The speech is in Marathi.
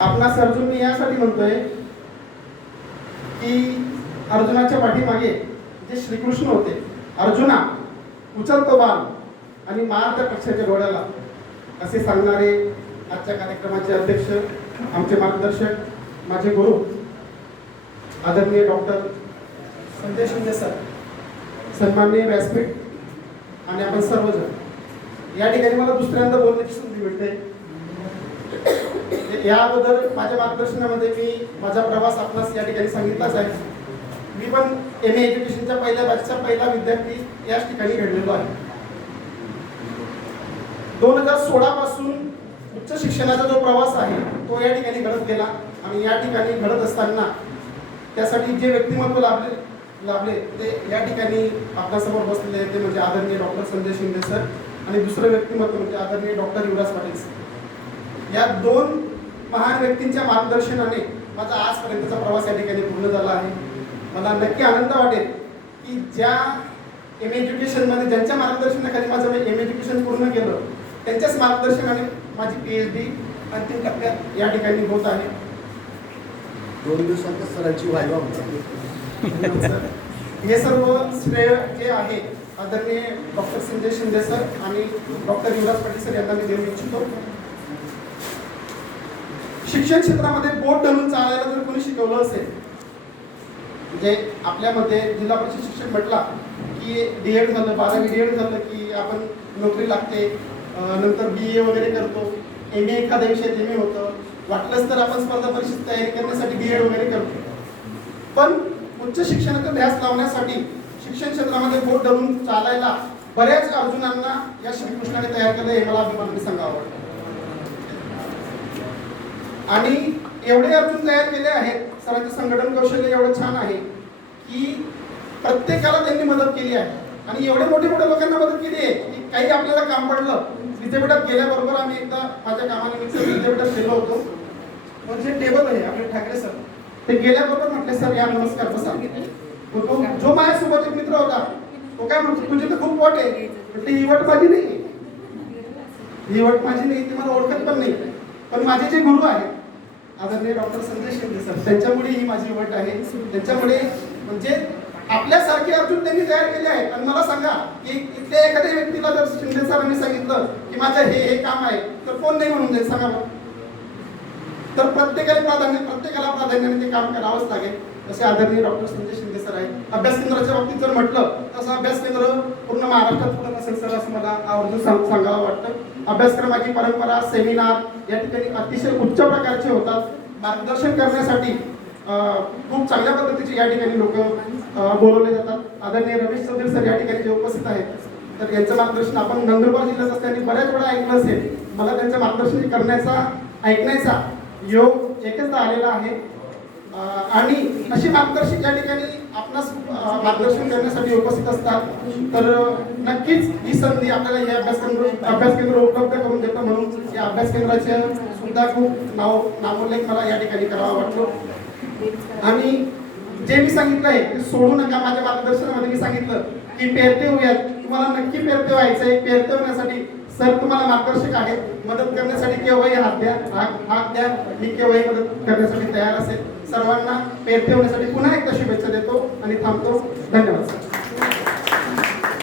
आपला अर्जुन मी यासाठी म्हणतोय की अर्जुनाच्या पाठीमागे जे श्रीकृष्ण होते अर्जुना उचलतो बाण आणि मार त्या पक्षाच्या डोळ्याला. असे सांगणारे आजच्या कार्यक्रमाचे अध्यक्ष आमचे मार्गदर्शक माझे गुरु आदरणीय डॉक्टर संजय शिंदे सर सन्माननीय व्यासपीठ आणि आपण सर्वजण. या ठिकाणी मला दुसऱ्यांदा बोलण्याची संधी मिळते. या अगोदर माझ्या मार्गदर्शनामध्ये मी माझा प्रवास आपणास या ठिकाणी सांगितलाच आहे. मी पण एम ए एज्युकेशनच्या पहिल्या बॅचचा पहिला विद्यार्थी याच ठिकाणी घडलेलो आहे. दोन हजार सोळा पासून उच्च शिक्षणाचा जो प्रवास आहे तो या ठिकाणी घडत गेला आणि या ठिकाणी घडत असताना त्यासाठी जे व्यक्तिमत्व लाभले लाभले ते या ठिकाणी आपल्यासमोर बसलेले ते म्हणजे आदरणीय डॉक्टर संजय शिंदे सर आणि दुसरं व्यक्तिमत्व म्हणजे आदरणीय डॉक्टर युवराज पाटील सर. या दोन महान व्यक्तींच्या मार्गदर्शनाने माझा आजपर्यंतचा प्रवास या ठिकाणी पूर्ण झाला आहे. मला नक्की आनंद वाटेल की ज्या एम एज्युकेशनमध्ये ज्यांच्या मार्गदर्शनाखाली माझं एम एज्युकेशन पूर्ण केलं त्यांच्याच मार्गदर्शनाने माझी पी एच डी अंतिम टप्प्यात या ठिकाणी होत आहे. दोन दिवसातच सरांची व्हायवा होता हे सर्व श्रेय जे आहे आदरणीय डॉक्टर संजय शिंदे सर आणि डॉक्टर युवराज पाटील सर यांना मी देऊ इच्छितो. शिक्षण क्षेत्रामध्ये बोट धरून चालायला जर कोणी शिकवलं असेल म्हणजे आपल्यामध्ये जिल्हा परिषद शिक्षक म्हटला की डी एड झालं बारावी डी एड झालं की आपण नोकरी लागते नंतर बी ए वगैरे करतो एम ए एखाद्या विषयात एम ए होतं वाटलंच तर आपण स्पर्धा परीक्षेची तयारी करण्यासाठी बी एड वगैरे करतो. पण उच्च शिक्षणाचा ध्यास लावण्यासाठी शिक्षण क्षेत्रामध्ये बोट धरून चालायला बऱ्याच अर्जुनांना या श्रीकृष्णाने तयार केलं हे मला अभिमानाने सांगावं आवडतं आणि एवढे अर्जुन तयार केले आहेत सरांचं संघटन कौशल्य एवढं छान आहे की प्रत्येकाला त्यांनी मदत केली आहे. आणि एवढे मोठे मोठे लोकांना मदत केली आहे की काही आपल्याला काम पडलं विद्यापीठात गेल्याबरोबर आम्ही एकदा माझ्या कामानिमित्त विद्यापीठात गेलो होतो. म्हणजे टेबल आहे आपले ठाकरे सर ते गेल्याबरोबर म्हटले सर या नमस्कार बसा. तो तो जो माझ्यासोबत एक मित्र होता तो काय म्हणतो तुझी तर खूप वट आहे. म्हटलं ही वट माझी नाही ही वट माझी नाही ती मला ओळखत पण नाही. पण माझे जे गुरु आहेत आदरणीय डॉक्टर संजय शेंडे सर त्यांच्यामुळे ही माझी वट आहे. त्यांच्यामुळे म्हणजे आपल्यासारखे अर्जुन त्यांनी तयार केले आहेत. आणि मला सांगा की इथल्या एखाद्या व्यक्तीला जर शिंदे सरांनी सांगितलं की माझं हे हे काम आहे तर कोण नाही म्हणून जाईल सांगा बरं. तर प्रत्येकाला प्राधान्य प्रत्येकाला प्राधान्याने म्हणजे ते काम करावंच लागेल तसे आदरणीय डॉक्टर संजय शिंदे सर आहेत. अभ्यास केंद्राच्या बाबतीत जर म्हटलं तसं अभ्यास केंद्र पूर्ण महाराष्ट्रात पूर्ण नसेल सर असं मला आवर्जून सांग सांगावं वाटतं. अभ्यासक्रमाची परंपरा सेमिनार या ठिकाणी अतिशय उच्च प्रकारचे होतात. मार्गदर्शन करण्यासाठी खूप चांगल्या पद्धतीचे या ठिकाणी लोक बोलवले जातात. आदरणीय रमेश चौधरी सर या ठिकाणी जे उपस्थित आहेत तर यांचं मार्गदर्शन आपण नंदुरबार जिल्ह्यात असल्याने बऱ्याच वेळा ऐकलं असेल. मला त्यांचं मार्गदर्शन करण्याचा ऐकण्याचा योग एकचदा आलेला आहे. आणि अशी मार्गदर्शक या ठिकाणी आपणास मार्गदर्शन करण्यासाठी उपस्थित असतात तर नक्कीच ही संधी आपल्याला या अभ्यास केंद्र अभ्यास केंद्र उपलब्ध करून देतं म्हणून या अभ्यास केंद्राचे सुद्धा खूप नाव नामोल्लेख मला या ठिकाणी करावा वाटतो आणि जे मी सांगितलं आहे ते सोडू नका माझ्या मार्गदर्शनामध्ये. मी सांगितलं की पेरते होऊयात. तुम्हाला नक्की पेरते व्हायचंय. पेरते होण्यासाठी सर तुम्हाला मार्गदर्शक आहे. मदत करण्यासाठी केव्हाही हात द्या. हात द्या. मी केव्हाही मदत करण्यासाठी तयार असेल. सर्वांना पेर ठेवण्यासाठी पुन्हा एकदा शुभेच्छा देतो आणि थांबतो. धन्यवाद सर.